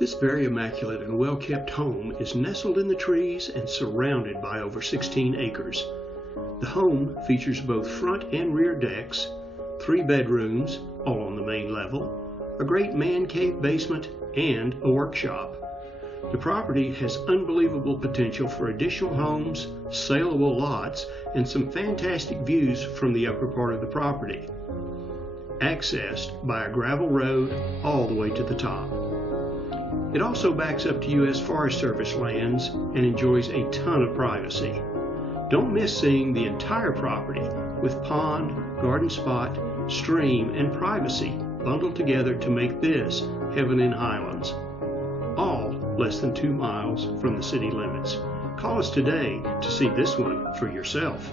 This very immaculate and well-kept home is nestled in the trees and surrounded by over 16 acres. The home features both front and rear decks, 3 bedrooms, all on the main level, a great man cave basement, and a workshop. The property has unbelievable potential for additional homes, saleable lots, and some fantastic views from the upper part of the property, accessed by a gravel road all the way to the top. It also backs up to U.S. Forest Service lands and enjoys a ton of privacy. Don't miss seeing the entire property with pond, garden spot, stream, and privacy bundled together to make this heaven in Highlands, all less than 2 miles from the city limits. Call us today to see this one for yourself.